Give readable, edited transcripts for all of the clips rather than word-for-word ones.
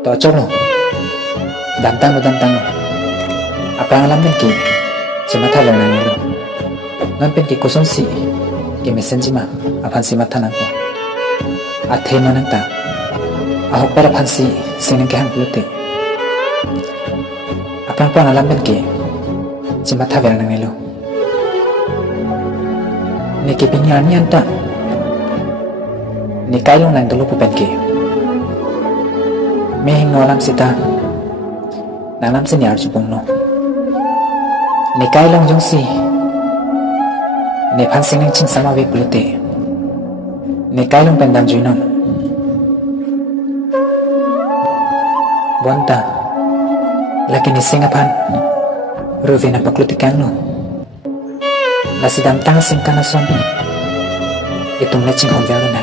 to chok no dam tang no apa ang alam ki cima thalang na nilo ngan pen ki koson si ki messenger ma apan si mata nang ko athe manang ta ahok para phansi sing ke hang pulute apang pang alam pen ki cima thalang na nilo ni ki pinyar ni anta ni kailong nang dulu pen ki me hing no alam sita nang lam sin yar chupong no ni kailong jong si ni phan sing ning ching sama we pulute ni kailong pendam juinon bonta laki ni singa phan ruvi na pakluti kang no nasi dam tang sing kana son itung na ching hong vyalo na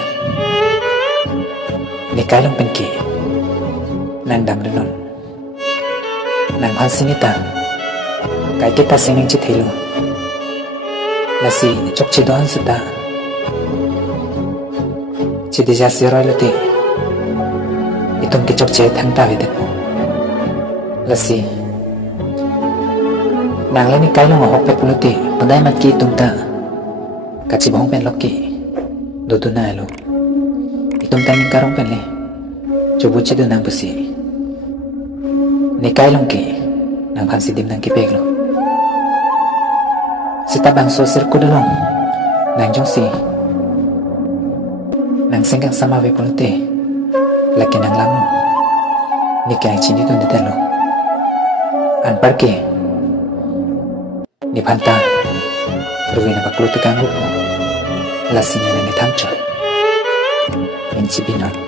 ni kailong penki nang dam renon nang phan singita kai kita singing chi thilo nasi chok chi don sita chi de ja siroi lute itum ki chok che thang ta vedet lasi nang le ni kai long hok pe pulute padai mat ki tum ta ka chi bong pen lok ki do tu na lo itum ta ni karong pen le chobu chi do nang pusi ni kai long ki nang phan si dim nang ki pek lo sita bang so sir ko dalong nang jong si nang sengkang sama we pulute laki nang lam ni kai chini to de lo an par ke ni phanta ruwi na paklutu kang rupo lasinya nang thang chol min chi binon